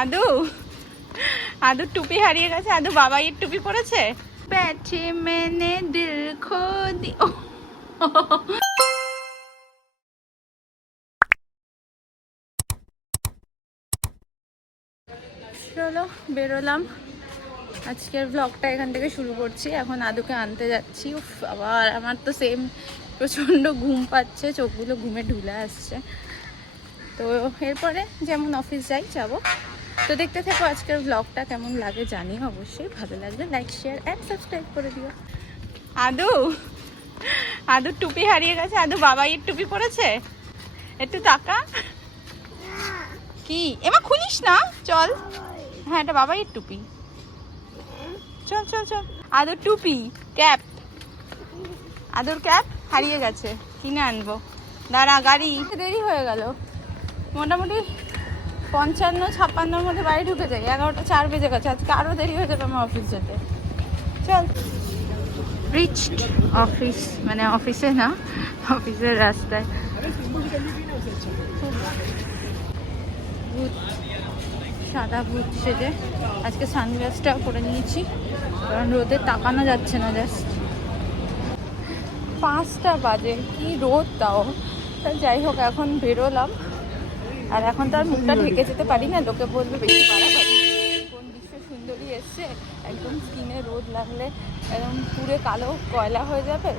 আদু? আদু টুপি হারিয়ে গেছে। আদু এর টুপি পরেছে? ব্যাঠে মেনে দিল খো দি চলো বেরোলাম। আজকের ব্লগটা এখান থেকে শুরু করছি। এখন আদুকে আনতে যাচ্ছি। উফ আবার আমার তো সেম প্রচণ্ড ঘুম পাচ্ছে চোখগুলো ঘুমে ঢুলে আসছে। তো এরপরে যেমন অফিস যাই যাব। তো দেখতে থাকো আজকের ব্লগটা কেমন লাগে জানি অবশ্যই ভালো লাগলে লাইক শেয়ার অ্যান্ড সাবস্ক্রাইব করে দিও। আদু আদু টুপি হারিয়ে গেছে, আদু বাবাইয়ের টুপি পরেছে? একটু টাকা কি? এমা খুলিস না? চল। হ্যাঁ এটা বাবাইয়ের টুপি। চল চল চল। আদর টুপি, ক্যাপ। আদর ক্যাপ হারিয়ে গেছে, কিনে আনব। দাঁড়া, গাড়ি। দেরি হয়ে গেল। মোটামুটি পঞ্চান্ন ছাপ্পান্নর মধ্যে বাড়ি ঢুকে যাই। এগারোটা চার বেজে গেছে। আজকে আরও দেরি হয়ে যাবে আমার অফিস যেতে। চল। রিচড অফিস মানে অফিসে না অফিসের রাস্তায়। ভূত সাদা ভূত সেজে আজকে সানগ্লাসটাও করে নিয়েছি। কারণ রোদে তাকানো যাচ্ছে না জাস্ট পাঁচটা বাজে কি রোদ তাও। তা যাই হোক এখন বেরোলাম। আর এখন তো আর মুখটা ঢেকে যেতে পারি না, লোকে বলবে বেশি বাড়াবাড়ি। কোন বিশ্ব সুন্দরী এসছে? একদম স্কিনে রোদ লাগলে একদম পুরে কালো কয়লা হয়ে যাবে।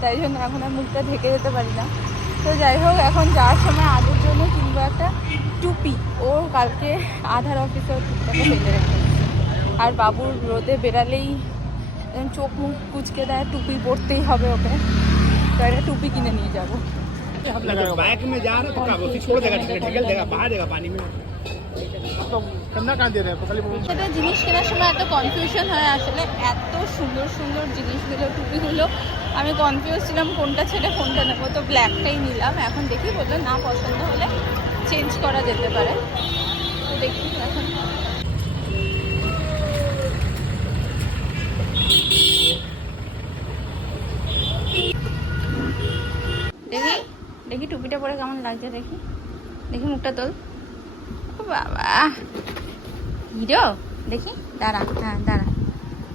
তাই জন্য এখন আর মুখটা ঢেকে যেতে পারি না। তো যাই হোক, এখন যাওয়ার সময় আলুর জন্য কিনবো একটা টুপি। ও কালকে আধার অফিসে টুপিটাকে ফেলে রেখেছে। আর বাবুর রোদে বেরালেই চোখ মুখ কুচকে দেয়, টুপি পরতেই হবে ওকে। তো একটা টুপি কিনে নিয়ে যাব। बैक में जा रहा तो क्या बोलती छोड़ देगा ढकेल देगा बहा देगा पानी में तो ठंडा कहाँ दे रहे हैं तो खाली সেটা জিনিস কেনার সময় এত কনফিউশন হয় আসলে এত সুন্দর সুন্দর জিনিসগুলো টুপিগুলো আমি কনফিউজ ছিলাম কোনটা ছেড়ে কোনটা নেবো তো ব্ল্যাকটাই নিলাম এখন দেখি বললো না পছন্দ হলে চেঞ্জ করা যেতে পারে তো দেখি এখন দেখি টুপিটা পরে কেমন লাগছে দেখি। দেখি মুখটা তোল। ও বাবা। হিরো দেখি দাঁড়া হ্যাঁ দাঁড়া।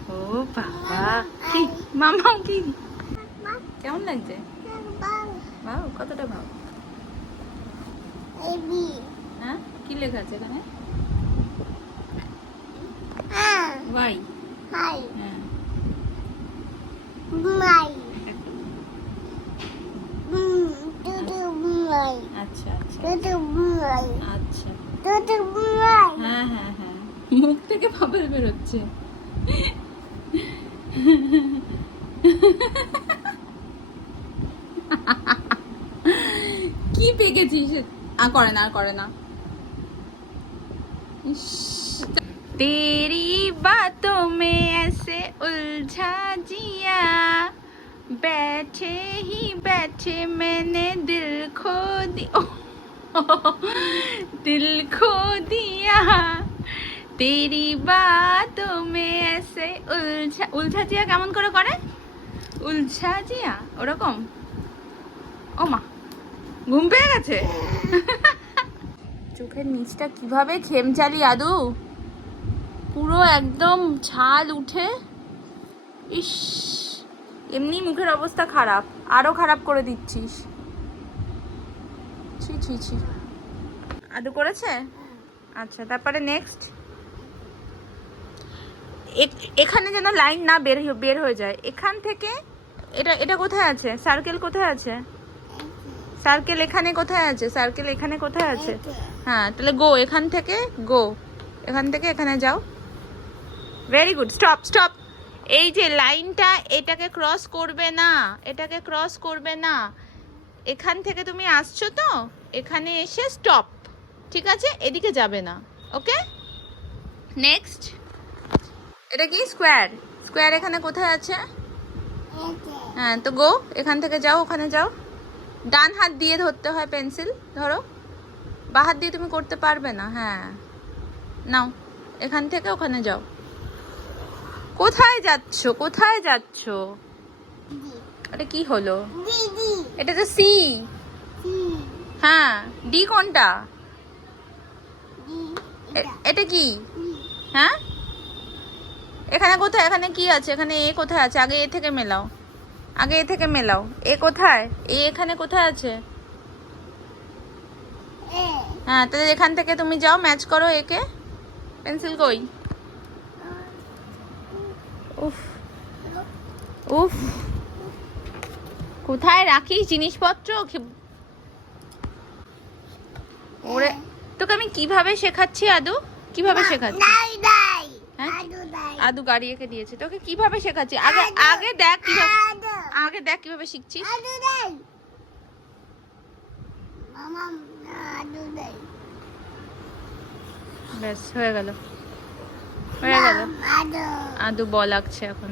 ও বাবা কি? মামা কি? কেমন লাগছে? ভাও কতটা ভাও হ্যাঁ কি লেখা আছে এখানে? ওয়াই। হ্যাঁ আচ্ছা আচ্ছা আচ্ছা হ্যাঁ হ্যাঁ হ্যাঁ মুখ থেকে বাবল বেরোচ্ছে কি পেকেছিস আর করে না আর করে না ইস। तेरी बातों में ऐसे उलझा जिया बैठे ही बैठे मैंने दिल खो दिया दिल खो दिया तेरी बातों में ऐसे उलझा উলঝা জিয়া কেমন করে করে উলঝা জিয়া ওরকম ও মা ঘুম পেয়ে গেছে চোখের নিচটা কিভাবে খেমচালি আদু পুরো একদম ছাল উঠে ইস এমনি মুখের অবস্থা খারাপ। আরও খারাপ করে দিচ্ছিস। ছি ছি ছি। আদু করেছে? আচ্ছা তারপরে নেক্সট এখানে যেন লাইন না বের বের হয়ে যায়। এখান থেকে এটা এটা কোথায় আছে? সার্কেল কোথায় আছে? সার্কেল এখানে কোথায় আছে? সার্কেল এখানে কোথায় আছে? হ্যাঁ তাহলে গো এখান থেকে গো এখান থেকে এখানে যাও। ভেরি গুড স্টপ স্টপ এই যে লাইনটা, এটাকে ক্রস করবে না, এটাকে ক্রস করবে না। এখান থেকে তুমি আসছো তো, এখানে এসে স্টপ ঠিক আছে? এদিকে যাবে না ওকে নেক্সট এটা কি? স্কোয়ার স্কোয়ার এখানে কোথায় আছে? হ্যাঁ তো গো এখান থেকে যাও, ওখানে যাও। ডান হাত দিয়ে ধরতে হয় পেন্সিল ধরো। বা হাত দিয়ে তুমি করতে পারবে না হ্যাঁ। নাও, এখান থেকে ওখানে যাও। কোথায় যাচ্ছ? কোথায় যাচ্ছ? এটা কি হলো? এটা তো সি। হ্যাঁ ডি কোনটা? এটা। কি? হ্যাঁ? এখানে কোথায়? এখানে কি আছে? এখানে এ কোথায় আছে? আগে এ থেকে মেলাও। আগে এ থেকে মেলাও। এ কোথায়? এ এখানে কোথায় আছে? হ্যাঁ তাহলে এখান থেকে তুমি যাও ম্যাচ করো একে পেন্সিল কই? উফ। কোথায় রাখিস জিনিসপত্র? ওরে তোকে আমি কীভাবে শেখাচ্ছি আদু? কীভাবে শেখাচ্ছি? হ্যাঁ? আদু গাড়ি এঁকে দিয়েছে। তোকে কীভাবে শেখাচ্ছি? আগে আগে দেখ কীভাবে আগে দেখ কীভাবে শিখছিস। ব্যাস হয়ে গেল। হয়ে গেল। আদু বল আঁকছে এখন।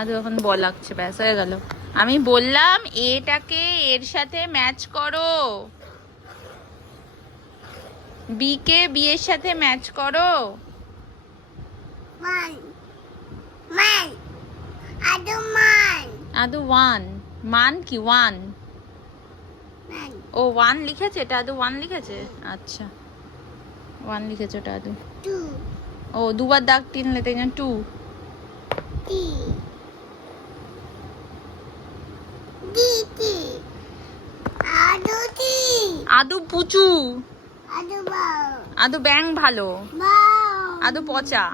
আদু এখন বল লাগছে ব্যাস হয়ে গেল। আমি বললাম এটাকে এর সাথে ম্যাচ করো। বি কে বি এর সাথে ম্যাচ করো। আদু ওয়ান মান কি? ওয়ান ও ওয়ান লিখেছে এটা? আদু ওয়ান লিখেছে? আচ্ছা। ওয়ান লিখেছে ওটা আদু। ও দুবার দাগ তিন লেতে টু আদু পুচু। আদু ব্যাং ভালো। আদু পচা।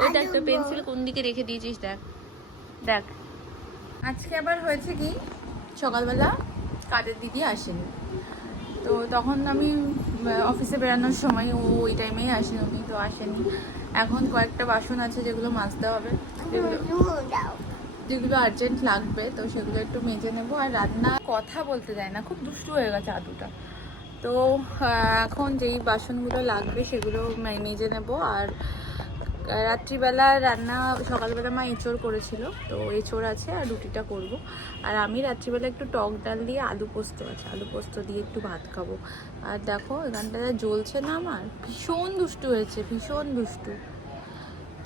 ওই দেখ তো পেন্সিল কোন দিকে রেখে দিয়েছিস দেখ। দেখ। আজকে আবার হয়েছে কি? সকালবেলা কাজের দিদি আসেনি। তো তখন আমি অফিসে বেরানোর সময় ও ওই টাইমেই আসেনি উনি তো আসেনি। এখন কয়েকটা বাসন আছে যেগুলো মাজতে হবে। যেগুলো আর্জেন্ট লাগবে, তো সেগুলো একটু মেজে নেব। আর রান্না কথা বলতে দেয় না, খুব দুষ্টু হয়ে গেছে আদুটা তো এখন যেই বাসনগুলো লাগবে সেগুলো মেজে নেব। আর রাত্রিবেলা রান্না, সকালবেলা মা এঁচড় করেছিল, তো এঁচড় আছে আর রুটিটা করব। আর আমি রাত্রিবেলা একটু টক ডাল দিয়ে আলু পোস্ত আছে, আলু পোস্ত দিয়ে একটু ভাত খাব। আর দেখো এখানটা জ্বলছে না আমার? ভীষণ দুষ্টু হয়েছে, ভীষণ দুষ্টু।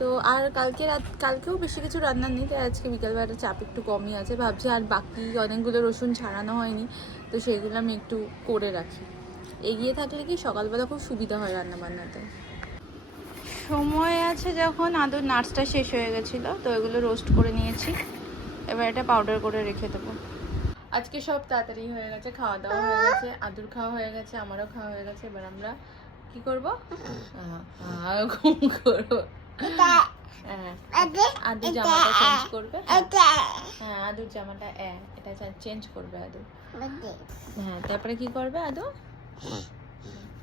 তো আর কালকে রাত কালকেও বেশি কিছু রান্না নেই তাই আজকে বিকালবেলাটা চাপ একটু কমই আছে। ভাবছি আর বাকি অনেকগুলো রসুন ছাড়ানো হয়নি তো সেইগুলো আমি একটু করে রাখি। এগিয়ে থাকলে কি সকালবেলা খুব সুবিধা হয় রান্না বান্নাতে সময় আছে যখন আদর নার্সটা শেষ হয়ে গেছিল তো এগুলো রোস্ট করে নিয়েছি। এবার এটা পাউডার করে রেখে দেবো। আজকে সব তাড়াতাড়ি হয়ে গেছে খাওয়া দাওয়া হয়ে গেছে আদুর খাওয়া হয়ে গেছে আমারও খাওয়া হয়ে গেছে এবার আমরা কি করব? ঘুম করব। আদু জামাটা চেঞ্জ করবে? হ্যাঁ আদুর জামাটা এ, এটা চেঞ্জ করবে আদু। হ্যাঁ তারপরে কি করবে আদু?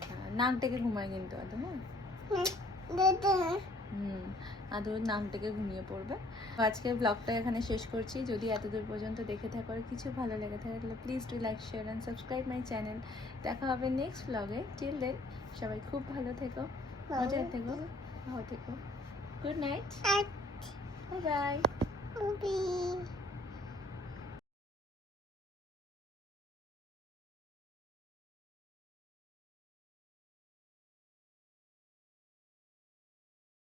হ্যাঁ, নাক ডেকে ঘুমায় কিন্তু আদু হ্যাঁ হুম আদু নাক ডেকে ঘুমিয়ে পড়বে। আজকের ব্লগটা এখানে শেষ করছি। যদি এতদূর পর্যন্ত দেখে থাকো আর কিছু ভালো লেগে থাকে তাহলে please to like share and subscribe my channel দেখা হবে নেক্সট ব্লগে টিল দেন সবাই খুব ভালো থেকো মজা থেকো। ভালো থেকো গুড নাইট বাই বাই